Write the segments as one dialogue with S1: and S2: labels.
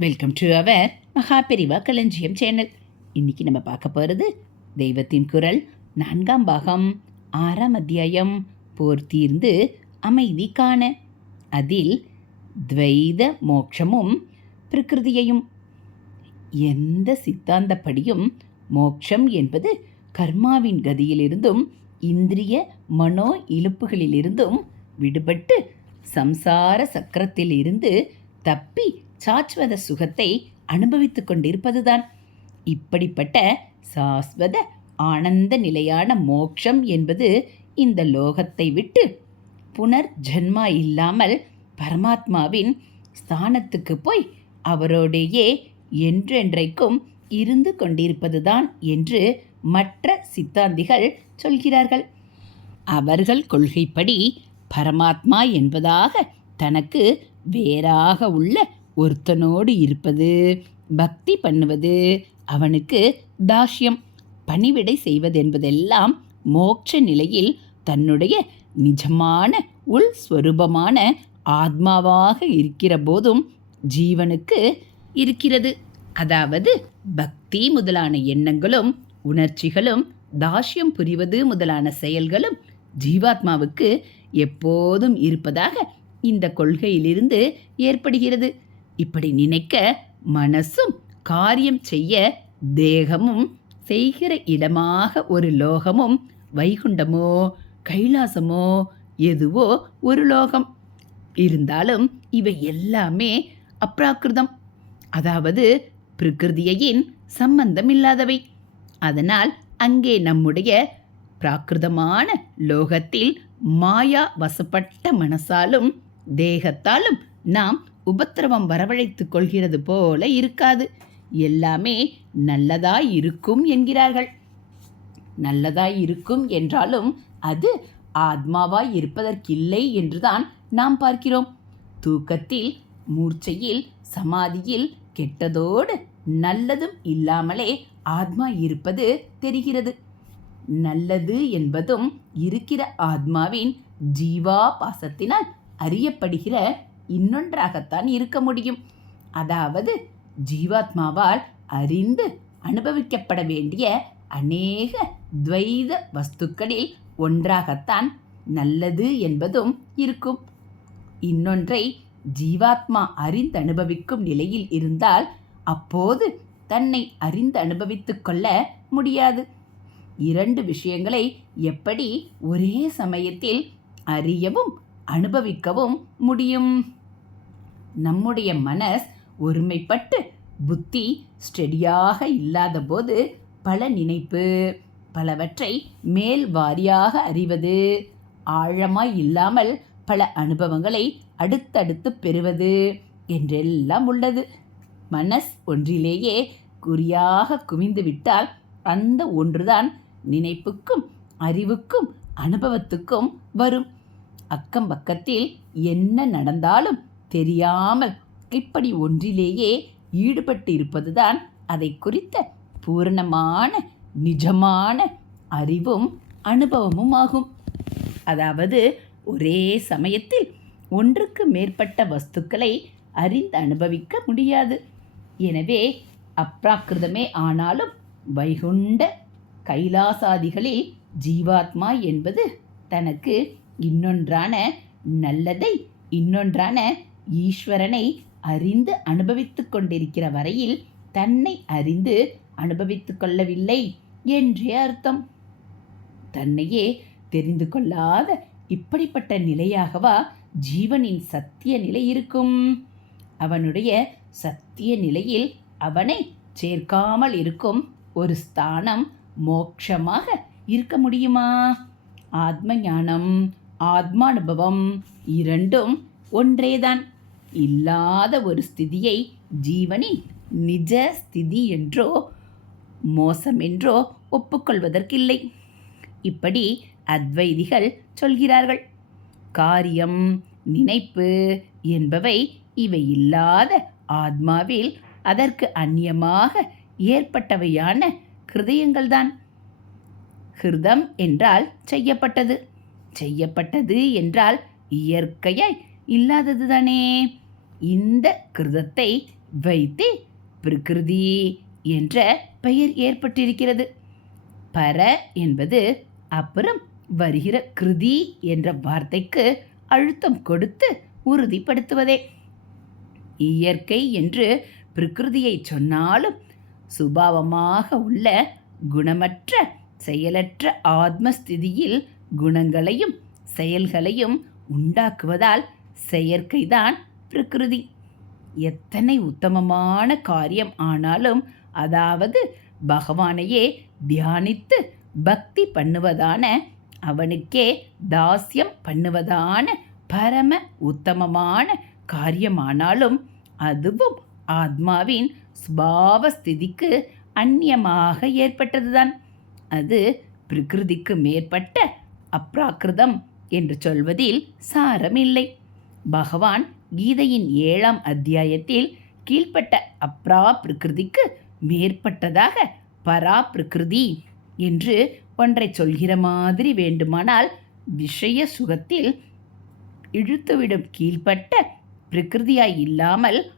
S1: Welcome to our Maha Periyava களஞ்சியம் channel இன்னைக்கு நம்ம பார்க்க போகிறது தெய்வத்தின் குரல். நான்காம் பாகம் ஆறாம் அத்தியாயம் போர் தீர்ந்து அமைதி காண. அதில் துவைத மோட்சமும் பிரகிருதியையும். எந்த சித்தாந்தப்படியும் மோட்சம் என்பது கர்மாவின் கதியிலிருந்தும் இந்திரிய மனோ இழுப்புகளிலிருந்தும் விடுபட்டு சம்சார சக்கரத்திலிருந்து தப்பி சாஸ்வத சுகத்தை அனுபவித்துக் கொண்டிருப்பதுதான். இப்படிப்பட்ட சாஸ்வத ஆனந்த நிலையான மோட்சம் என்பது இந்த லோகத்தை விட்டு புனர் ஜென்மா இல்லாமல் பரமாத்மாவின் ஸ்தானத்துக்கு போய் அவரோடையே என்றென்றைக்கும் இருந்து கொண்டிருப்பதுதான் என்று மற்ற சித்தாந்திகள் சொல்கிறார்கள். அவர்கள் கொள்கைப்படி பரமாத்மா என்பதாக தனக்கு வேறாக உள்ள ஒருத்தனோடு இருப்பது பக்தி பண்ணுவது அவனுக்கு தாஷ்யம் பணிவிடை செய்வதென்பதெல்லாம் மோட்ச நிலையில் தன்னுடைய நிஜமான உள் ஸ்வரூபமான ஆத்மாவாக இருக்கிற போதும் ஜீவனுக்கு இருக்கிறது. அதாவது பக்தி முதலான எண்ணங்களும் உணர்ச்சிகளும் தாஷ்யம் புரிவது முதலான செயல்களும் ஜீவாத்மாவுக்கு எப்போதும் இருப்பதாக இந்த கொள்கையிலிருந்து ஏற்படுகிறது. இப்படி நினைக்க மனசும் காரியம் செய்ய தேகமும் செய்கிற இடமாக ஒரு லோகமும் வைகுண்டமோ கைலாசமோ எதுவோ ஒரு லோகம். இருந்தாலும் இவை எல்லாமே அப்ராக்கிருதம் அதாவது பிரகிருதியின் சம்பந்தம் இல்லாதவை. அதனால் அங்கே நம்முடைய பிராகிருதமான லோகத்தில் மாயா வசப்பட்ட மனசாலும் தேகத்தாலும் நாம் உபத்திரவம் வரவழைத்து கொள்கிறது போல இருக்காது. எல்லாமே நல்லதாய் இருக்கும் என்கிறார்கள். நல்லதாய் இருக்கும் என்றாலும் அது ஆத்மாவாய் இருப்பதற்கில்லை என்றுதான் நாம் பார்க்கிறோம். தூக்கத்தில் மூர்ச்சையில் சமாதியில் கெட்டதோடு நல்லதும் இல்லாமலே ஆத்மா இருப்பது தெரிகிறது. நல்லது என்பதும் இருக்கிற ஆத்மாவின் ஜீவா பாசத்தினால் அறியப்படுகிற இன்னொன்றாகத்தான் இருக்க முடியும். அதாவது ஜீவாத்மாவால் அறிந்து அனுபவிக்கப்பட வேண்டிய அநேக துவைத வஸ்துக்களில் ஒன்றாகத்தான் நல்லது என்பதும் இருக்கும். இன்னொன்றை ஜீவாத்மா அறிந்து அனுபவிக்கும் நிலையில் இருந்தால் அப்போது தன்னை அறிந்து அனுபவித்து கொள்ள முடியாது. இரண்டு விஷயங்களை எப்படி ஒரே சமயத்தில் அறியவும் அனுபவிக்கவும் முடியும்? நம்முடைய மனஸ் ஒருமைப்பட்டு புத்தி ஸ்டெடியாக இல்லாத போது பல நினைப்பு பலவற்றை மேல் வாரியாக அறிவது ஆழமாய் இல்லாமல் பல அனுபவங்களை அடுத்தடுத்து பெறுவது என்றெல்லாம் உள்ளது. மனஸ் ஒன்றிலேயே குறியாக குவிந்துவிட்டால் அந்த ஒன்றுதான் நினைப்புக்கும் அறிவுக்கும் அனுபவத்துக்கும் வரும். அக்கம் பக்கத்தில் என்ன நடந்தாலும் தெரியாமல் இப்படி ஒன்றிலேயே ஈடுபட்டு இருப்பதுதான் அதை குறித்த பூரணமான நிஜமான அறிவும் அனுபவமும் ஆகும். அதாவது ஒரே சமயத்தில் ஒன்றுக்கு மேற்பட்ட வஸ்துக்களை அறிந்து அனுபவிக்க முடியாது. எனவே அப்ராக்கிருதமே ஆனாலும் வைகுண்ட கைலாசாதிகளில் ஜீவாத்மா என்பது தனக்கு இன்னொன்றான நல்லதை இன்னொன்றான ஈஸ்வரனை அறிந்து அனுபவித்துக் கொண்டிருக்கிற வரையில் தன்னை அறிந்து அனுபவித்துக் கொள்ளவில்லை என்றே அர்த்தம். தன்னையே தெரிந்து கொள்ளாத இப்படிப்பட்ட நிலையாகவா ஜீவனின் சத்திய நிலை இருக்கும்? அவனுடைய சத்திய நிலையில் அவனை சேர்க்காமல் இருக்கும் ஒரு ஸ்தானம் மோட்சமாக இருக்க முடியுமா? ஆத்ம ஞானம் ஆத்மானுபவம் இரண்டும் ஒன்றேதான். இல்லாத ஒரு ஸ்திதியை ஜீவனின் நிஜ ஸ்திதி என்றோ மோசமென்றோ ஒப்புக்கொள்வதற்கில்லை. இப்படி அத்வைதிகள் சொல்கிறார்கள். காரியம் நினைப்பு என்பவை இவை இல்லாத ஆத்மாவில் அதற்கு அந்நியமாக ஏற்பட்டவையான ஹிருதயங்கள்தான் ஹிருதம் என்றால் செய்யப்பட்டது. செய்யப்பட்டது என்றால் இயற்கையாய் இல்லாதது தானே இந்த கிருதத்தை வைத்து பிரகிருதி என்ற பெயர் ஏற்பட்டிருக்கிறது. பர என்பது அப்புறம் வருகிற கிருதி என்ற வார்த்தைக்கு அழுத்தம் கொடுத்து உறுதிப்படுத்துவதே. இயற்கை என்று பிரகிருதியை சொன்னாலும் சுபாவமாக உள்ள குணமற்ற செயலற்ற ஆத்மஸ்திதியில் குணங்களையும் செயல்களையும் உண்டாக்குவதால் செயற்கைதான் பிரகிருதி. எத்தனை உத்தமமான காரியம் ஆனாலும் அதாவது பகவானையே தியானித்து பக்தி பண்ணுவதான அவனுக்கே தாஸ்யம் பண்ணுவதான பரம உத்தமமான காரியமானாலும் அதுவும் ஆத்மாவின் ஸ்பாவஸ்திதிக்கு அந்நியமாக ஏற்பட்டதுதான். அது பிரகிருதிக்கு மேற்பட்ட அப்ராக்கிருதம் என்று சொல்வதில் சாரமில்லை. பகவான் கீதையின் ஏழாம் அத்தியாயத்தில் கீழ்ப்பட்ட அப்ரா பிரகிருதிக்கு மேற்பட்டதாக பரா பிரகிருதி என்று ஒன்றை சொல்கிற மாதிரி வேண்டுமானால் விஷய சுகத்தில் இழுத்துவிடும் கீழ்ப்பட்ட பிரகிருதியாய் இல்லாமல்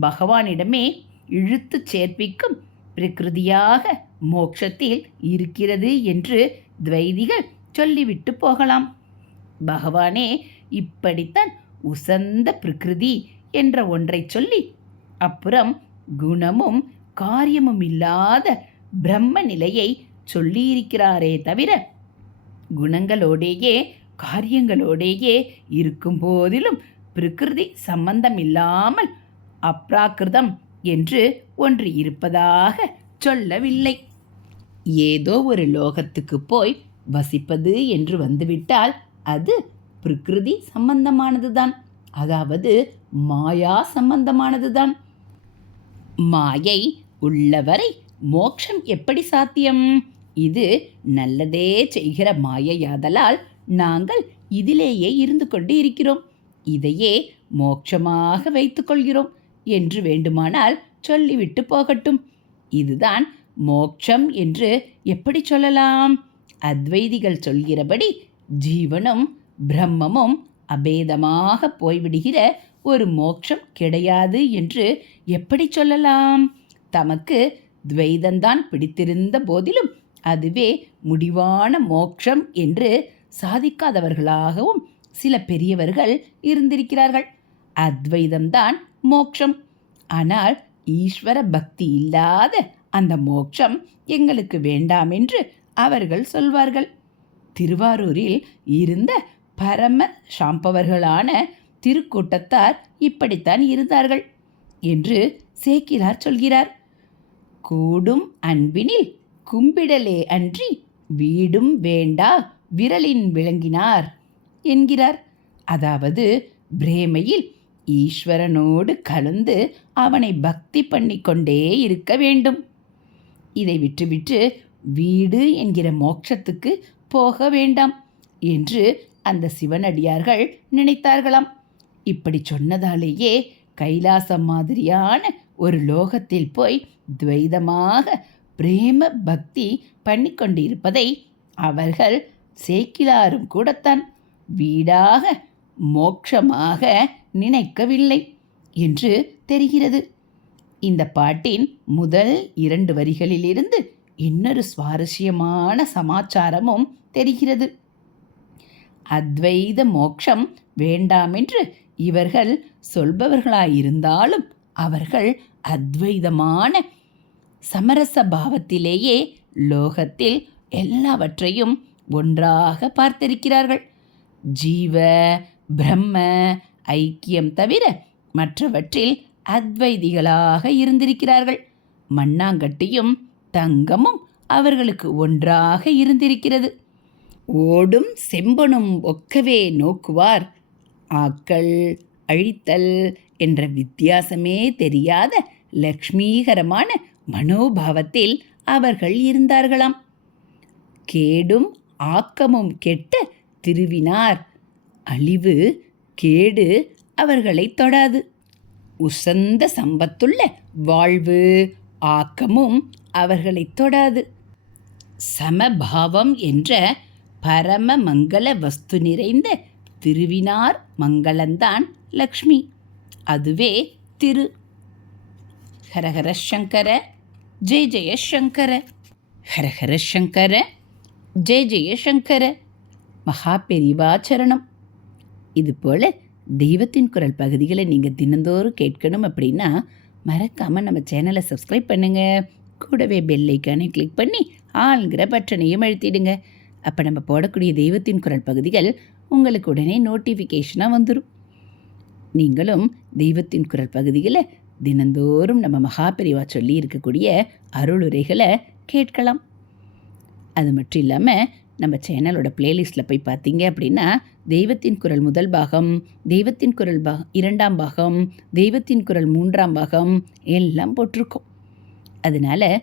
S1: பகவானிடமே இழுத்து சேர்ப்பிக்கும் பிரகிருதியாக மோட்சத்தில் இருக்கிறது என்று துவைதிகள் சொல்லிவிட்டு போகலாம். பகவானே இப்படித்தான் உசந்த பிரகிருதி என்ற ஒன்றை சொல்லி அப்புறம் குணமும் காரியமும் இல்லாத பிரம்ம நிலையை சொல்லியிருக்கிறாரே தவிர குணங்களோடேயே காரியங்களோடேயே இருக்கும் போதிலும் பிரகிருதி சம்பந்தம் இல்லாமல் அப்ராக்கிருதம் என்று ஒன்று இருப்பதாக சொல்லவில்லை. ஏதோ ஒரு லோகத்துக்கு போய் வசிப்பது என்று வந்துவிட்டால் அது பிரகிருதி சம்பந்தமானதுதான். அதாவது மாயா சம்பந்தமானதுதான். மாயை உள்ளவரை மோட்சம் எப்படி சாத்தியம்? இது நல்லதே செய்கிற மாயையாதலால் நாங்கள் இதிலேயே இருந்து கொண்டு இருக்கிறோம். இதையே மோட்சமாக வைத்துக்கொள்கிறோம் என்று வேண்டுமானால் சொல்லிவிட்டு போகட்டும். இதுதான் மோட்சம் என்று எப்படி சொல்லலாம்? அத்வைதிகள் சொல்கிறபடி ஜீவனும் பிரம்மமும் அபேதமாக போய்விடுகிற ஒரு மோட்சம் கிடையாது என்று எப்படி சொல்லலாம்? தமக்கு துவைதந்தான் பிடித்திருந்த போதிலும் அதுவே முடிவான மோட்சம் என்று சாதிக்காதவர்களாகவும் சில பெரியவர்கள் இருந்திருக்கிறார்கள். அத்வைதம்தான் மோட்சம். ஆனால் ஈஸ்வர பக்தி இல்லாத அந்த மோட்சம் எங்களுக்கு வேண்டாம் என்று அவர்கள் சொல்வார்கள். திருவாரூரில் இருந்த பரம சாம்பவர்களான திருக்கூட்டத்தார் இப்படித்தான் இருந்தார்கள் என்று சேக்கிலார் சொல்கிறார். கூடும் அன்பினில் கும்பிடலே அன்றி வீடும் வேண்டா விரலின் விளங்கினார் என்கிறார். அதாவது பிரேமையில் ஈஸ்வரனோடு கலந்து அவனை பக்தி பண்ணிக்கொண்டே இருக்க வேண்டும். இதை விட்டுவிட்டு வீடு என்கிற மோட்சத்துக்கு போக வேண்டாம் என்று அந்த சிவனடியார்கள் நினைத்தார்களாம். இப்படி சொன்னதாலேயே கைலாசம் மாதிரியான ஒரு லோகத்தில் போய் துவைதமாக பிரேம பக்தி பண்ணிக்கொண்டிருப்பதை அவர்கள் சேக்கிலாரும் கூடத்தான் வீடாக மோட்சமாக நினைக்கவில்லை என்று தெரிகிறது. இந்த பாட்டின் முதல் இரண்டு வரிகளிலிருந்து இன்னொரு சுவாரஸ்யமான சமாச்சாரமும் தெரிகிறது. அத்வைத மோட்சம் வேண்டாமென்று இவர்கள் சொல்பவர்களாயிருந்தாலும் அவர்கள் அத்வைதமான சமரச பாவத்திலேயே லோகத்தில் எல்லாவற்றையும் ஒன்றாக பார்த்திருக்கிறார்கள். ஜீவ பிரம்ம ஐக்கியம் தவிர மற்றவற்றில் அத்வைதிகளாக இருந்திருக்கிறார்கள். மண்ணாங்கட்டியும் தங்கமும் அவர்களுக்கு ஒன்றாக இருந்திருக்கிறது. ஓடும் செம்பனும் ஒக்கவே நோக்குவார். ஆக்கள் அழித்தல் என்ற வித்தியாசமே தெரியாத லக்ஷ்மீகரமான மனோபாவத்தில் அவர்கள் இருந்தார்களாம். கேடும் ஆக்கமும் கெட்ட திருவினார். அழிவு கேடு அவர்களை தொடாது. உசந்த சம்பத்துள்ள வாழ்வு ஆக்கமும் அவர்களை தொடாது. சமபாவம் என்ற பரம மங்கள வஸ்து நிறைந்த திருவினார் மங்களந்தான் லக்ஷ்மி. அதுவே திரு. ஹரஹர சங்கர ஜெய ஜெயசங்கர ஹரஹர சங்கர ஜெய ஜெயசங்கர மகா பெரிவாச்சரணம் இதுபோல் தெய்வத்தின் குரல் பகுதிகளை நீங்கள் தினந்தோறும் கேட்கணும் அப்படின்னா மறக்காமல் நம்ம சேனலை சப்ஸ்கிரைப் பண்ணுங்கள் கூடவே பெல் ஐக்கானை கிளிக் பண்ணி ஆளுங்கிற பட்டனையும் அழுத்திடுங்க. அப்போ நம்ம போடக்கூடிய தெய்வத்தின் குரல் பகுதிகள் உங்களுக்கு உடனே நோட்டிஃபிகேஷனாக வந்துடும் நீங்களும் தெய்வத்தின் குரல் பகுதியில் தினந்தோறும் நம்ம மகாபெரிவா சொல்லி இருக்கக்கூடிய அருளுரைகளை கேட்கலாம். அது மட்டும் இல்லாமல் நம்ம சேனலோட பிளேலிஸ்ட்டில் போய் பார்த்தீங்க அப்படின்னா தெய்வத்தின் குரல் முதல் பாகம் தெய்வத்தின் குரல் பா இரண்டாம் பாகம் தெய்வத்தின் குரல் மூன்றாம் பாகம் எல்லாம் போட்டிருக்கோம். அதனால்